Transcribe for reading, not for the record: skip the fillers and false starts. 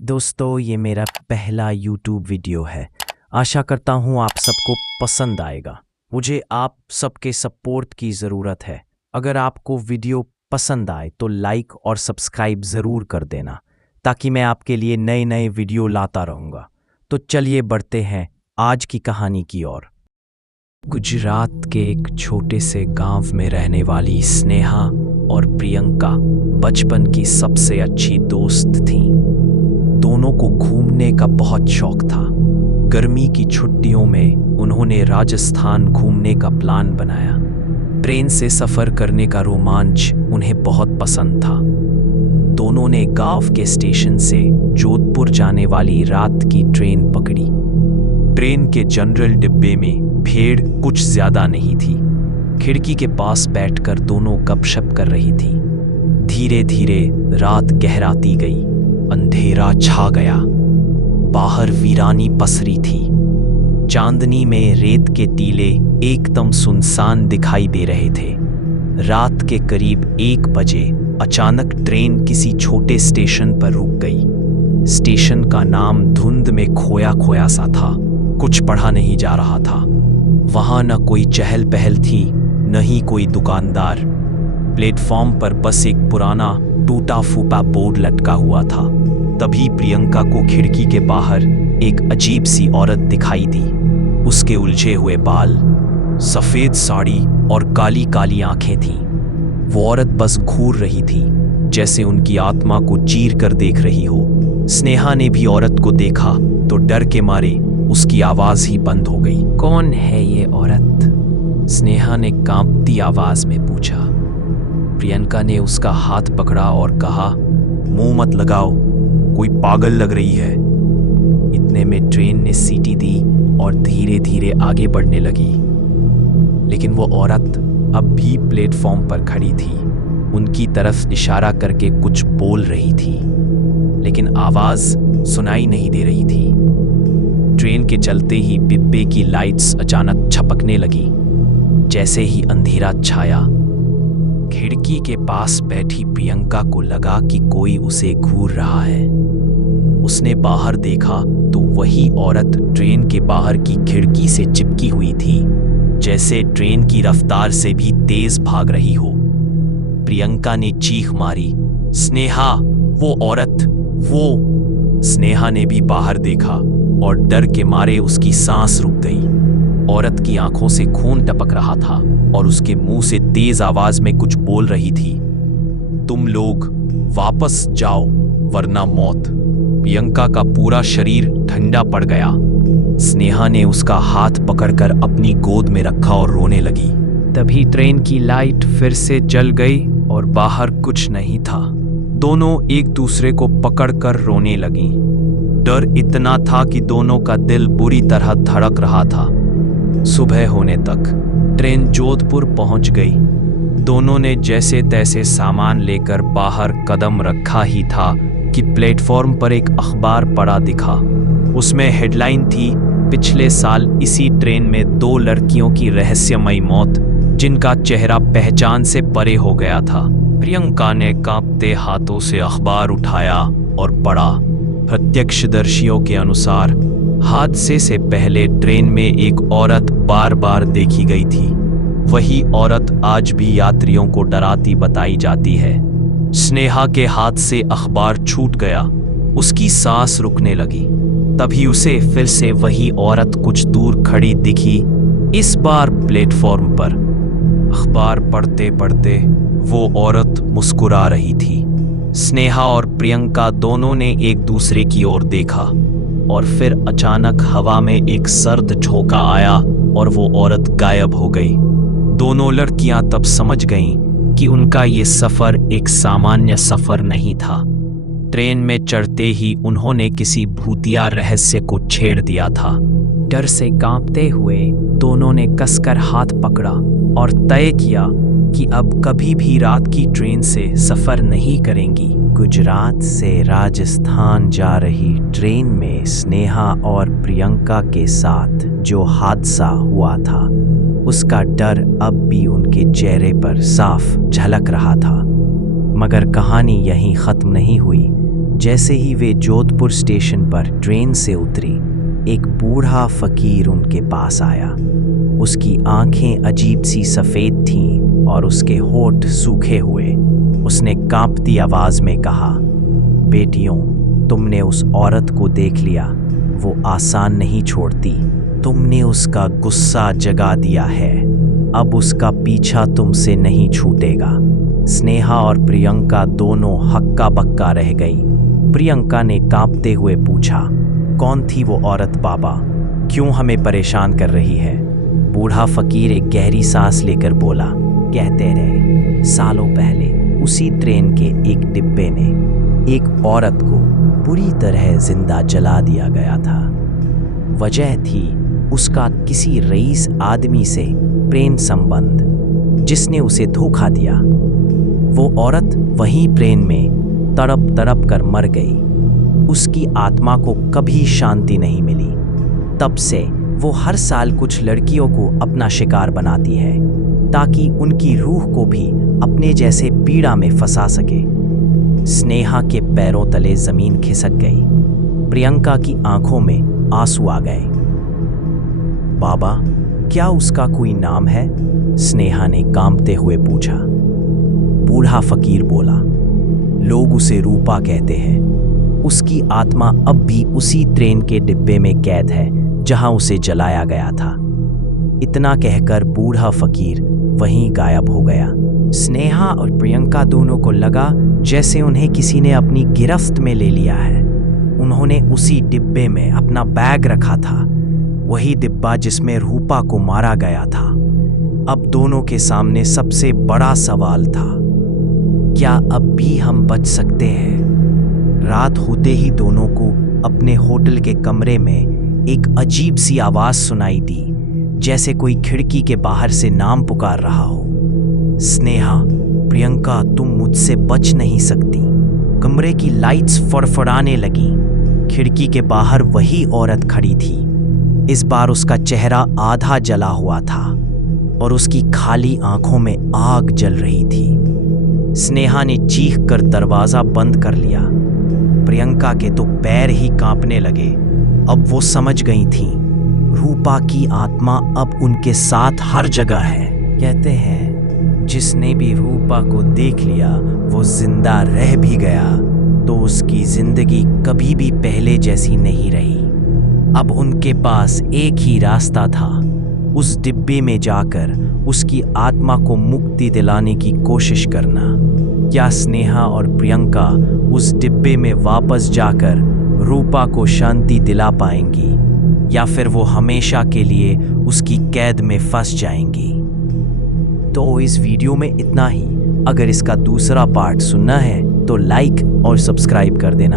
दोस्तों, ये मेरा पहला YouTube वीडियो है। आशा करता हूँ आप सबको पसंद आएगा। मुझे आप सबके सपोर्ट की ज़रूरत है। अगर आपको वीडियो पसंद आए तो लाइक और सब्सक्राइब ज़रूर कर देना, ताकि मैं आपके लिए नए नए वीडियो लाता रहूँगा। तो चलिए बढ़ते हैं आज की कहानी की ओर। गुजरात के एक छोटे से गांव में रहने वाली स्नेहा और प्रियंका बचपन की सबसे अच्छी दोस्त थीं। दोनों को घूमने का बहुत शौक था। गर्मी की छुट्टियों में उन्होंने राजस्थान घूमने का प्लान बनाया। ट्रेन से सफ़र करने का रोमांच उन्हें बहुत पसंद था। दोनों ने गांव के स्टेशन से जोधपुर जाने वाली रात की ट्रेन पकड़ी। ट्रेन के जनरल डिब्बे में भीड़ कुछ ज्यादा नहीं थी। खिड़की के पास बैठकर दोनों गपशप कर रही थी। धीरे धीरे रात गहराती गई। अंधेरा छा गया। बाहर वीरानी पसरी थी। चांदनी में रेत के टीले एकदम सुनसान दिखाई दे रहे थे। रात के करीब 1 बजे अचानक ट्रेन किसी छोटे स्टेशन पर रुक गई। स्टेशन का नाम धुंध में खोया खोया सा था। कुछ पढ़ा नहीं जा रहा था। वहां न कोई चहल पहल थी, न ही कोई दुकानदार। प्लेटफॉर्म पर बस एक पुराना टूटा फूटा बोर्ड लटका हुआ था। तभी प्रियंका को खिड़की के बाहर एक अजीब सी औरत दिखाई दी। उसके उलझे हुए बाल, सफेद साड़ी और काली काली आंखें थीं। वो औरत बस घूर रही थी, जैसे उनकी आत्मा को चीर कर देख रही हो। स्नेहा ने भी औरत को देखा तो डर के मारे उसकी आवाज ही बंद हो गई। कौन है ये औरत? स्नेहा ने कांपती आवाज में पूछा। प्रियंका ने उसका हाथ पकड़ा और कहा, मुंह मत लगाओ, कोई पागल लग रही है। इतने में ट्रेन ने सीटी दी और धीरे धीरे आगे बढ़ने लगी। लेकिन वो औरत अब भी प्लेटफॉर्म पर खड़ी थी। उनकी तरफ इशारा करके कुछ बोल रही थी, लेकिन आवाज सुनाई नहीं दे रही थी। ट्रेन के चलते ही डिब्बे की लाइट्स अचानक झपकने लगी। जैसे ही अंधेरा छाया, खिड़की के पास बैठी प्रियंका को लगा कि कोई उसे घूर रहा है। उसने बाहर देखा तो वही औरत ट्रेन के बाहर की खिड़की से चिपकी हुई थी, जैसे ट्रेन की रफ्तार से भी तेज भाग रही हो। प्रियंका ने चीख मारी, स्नेहा, वो औरत, वो। स्नेहा ने भी बाहर देखा और डर के मारे उसकी सांस रुक गई। औरत की आंखों से खून टपक रहा था और उसके मुंह से तेज आवाज में कुछ बोल रही थी। तुम लोग वापस जाओ वरना मौत। प्रियंका का पूरा शरीर ठंडा पड़ गया। स्नेहा ने उसका हाथ पकड़कर अपनी गोद में रखा और रोने लगी। तभी ट्रेन की लाइट फिर से जल गई और बाहर कुछ नहीं था। दोनों एक दूसरे को पकड़कर रोने लगी। डर इतना था कि दोनों का दिल बुरी तरह धड़क रहा था। सुबह होने तक ट्रेन जोधपुर पहुंच गई। दोनों ने जैसे तैसे सामान लेकर बाहर कदम रखा ही था कि प्लेटफॉर्म पर एक अखबार पड़ा दिखा। उसमें हेडलाइन थी, पिछले साल इसी ट्रेन में 2 लड़कियों की रहस्यमयी मौत, जिनका चेहरा पहचान से परे हो गया था। प्रियंका ने कांपते हाथों से अखबार उठाया और पढ़ा। प्रत्यक्षदर्शियों के अनुसार हादसे से पहले ट्रेन में एक औरत बार बार देखी गई थी। वही औरत आज भी यात्रियों को डराती बताई जाती है। स्नेहा के हाथ से अखबार छूट गया। उसकी सांस रुकने लगी। तभी उसे फिर से वही औरत कुछ दूर खड़ी दिखी, इस बार प्लेटफॉर्म पर। अखबार पढ़ते पढ़ते वो औरत मुस्कुरा रही थी। स्नेहा और प्रियंका दोनों ने एक दूसरे की ओर देखा और फिर अचानक हवा में एक सर्द झोंका आया और वो औरत गायब हो गई। दोनों लड़कियां तब समझ गईं कि उनका ये सफर एक सामान्य सफर नहीं था। ट्रेन में चढ़ते ही उन्होंने किसी भूतिया रहस्य को छेड़ दिया था। डर से कांपते हुए दोनों ने कसकर हाथ पकड़ा और तय किया कि अब कभी भी रात की ट्रेन से सफर नहीं करेंगी। गुजरात से राजस्थान जा रही ट्रेन में स्नेहा और प्रियंका के साथ जो हादसा हुआ था, उसका डर अब भी उनके चेहरे पर साफ झलक रहा था। मगर कहानी यहीं खत्म नहीं हुई। जैसे ही वे जोधपुर स्टेशन पर ट्रेन से उतरी, एक बूढ़ा फकीर उनके पास आया। उसकी आंखें अजीब सी सफ़ेद थीं और उसके होठ सूखे हुए। उसने कांपती आवाज में कहा, बेटियों, तुमने उस औरत को देख लिया। वो आसान नहीं छोड़ती। तुमने उसका गुस्सा जगा दिया है। अब उसका पीछा तुमसे नहीं छूटेगा। स्नेहा और प्रियंका दोनों हक्का बक्का रह गई। प्रियंका ने कांपते हुए पूछा, कौन थी वो औरत बाबा? क्यों हमें परेशान कर रही है? बूढ़ा फकीर एक गहरी सांस लेकर बोला, कहते रहे, सालों पहले उसी ट्रेन के एक डिब्बे ने एक औरत को बुरी तरह जिंदा जला दिया गया था। वजह थी उसका किसी रईस आदमी से प्रेम संबंध, जिसने उसे धोखा दिया। वो औरत वहीं ट्रेन में तड़प तड़प कर मर गई। उसकी आत्मा को कभी शांति नहीं मिली। तब से वो हर साल कुछ लड़कियों को अपना शिकार बनाती है, ताकि उनकी रूह को भी अपने जैसे पीड़ा में फंसा सके। स्नेहा के पैरों तले जमीन खिसक गई। प्रियंका की आंखों में आंसू आ गए। बाबा, क्या उसका कोई नाम है? स्नेहा ने कांपते हुए पूछा। बूढ़ा फकीर बोला, लोग उसे रूपा कहते हैं। उसकी आत्मा अब भी उसी ट्रेन के डिब्बे में कैद है जहां उसे जलाया गया था। इतना कहकर बूढ़ा फकीर वहीं गायब हो गया। स्नेहा और प्रियंका दोनों को लगा जैसे उन्हें किसी ने अपनी गिरफ्त में ले लिया है। उन्होंने उसी डिब्बे में अपना बैग रखा था, वही डिब्बा जिसमें रूपा को मारा गया था। अब दोनों के सामने सबसे बड़ा सवाल था, क्या अब भी हम बच सकते हैं? रात होते ही दोनों को अपने होटल के कमरे में एक अजीब सी आवाज सुनाई दी, जैसे कोई खिड़की के बाहर से नाम पुकार रहा हो। स्नेहा, प्रियंका, तुम मुझसे बच नहीं सकती। कमरे की लाइट्स फड़फड़ाने लगी। खिड़की के बाहर वही औरत खड़ी थी। इस बार उसका चेहरा आधा जला हुआ था और उसकी खाली आंखों में आग जल रही थी। स्नेहा ने चीख कर दरवाजा बंद कर लिया। प्रियंका के तो पैर ही कांपने लगे। अब वो समझ गई थी, रूपा की आत्मा अब उनके साथ हर जगह है। कहते हैं, जिसने भी रूपा को देख लिया वो जिंदा रह भी गया तो उसकी जिंदगी कभी भी पहले जैसी नहीं रही। अब उनके पास एक ही रास्ता था, उस डिब्बे में जाकर उसकी आत्मा को मुक्ति दिलाने की कोशिश करना। क्या स्नेहा और प्रियंका उस डिब्बे में वापस जाकर रूपा को शांति दिला पाएंगी, या फिर वो हमेशा के लिए उसकी कैद में फंस जाएंगी? तो इस वीडियो में इतना ही। अगर इसका दूसरा पार्ट सुनना है तो लाइक और सब्सक्राइब कर देना।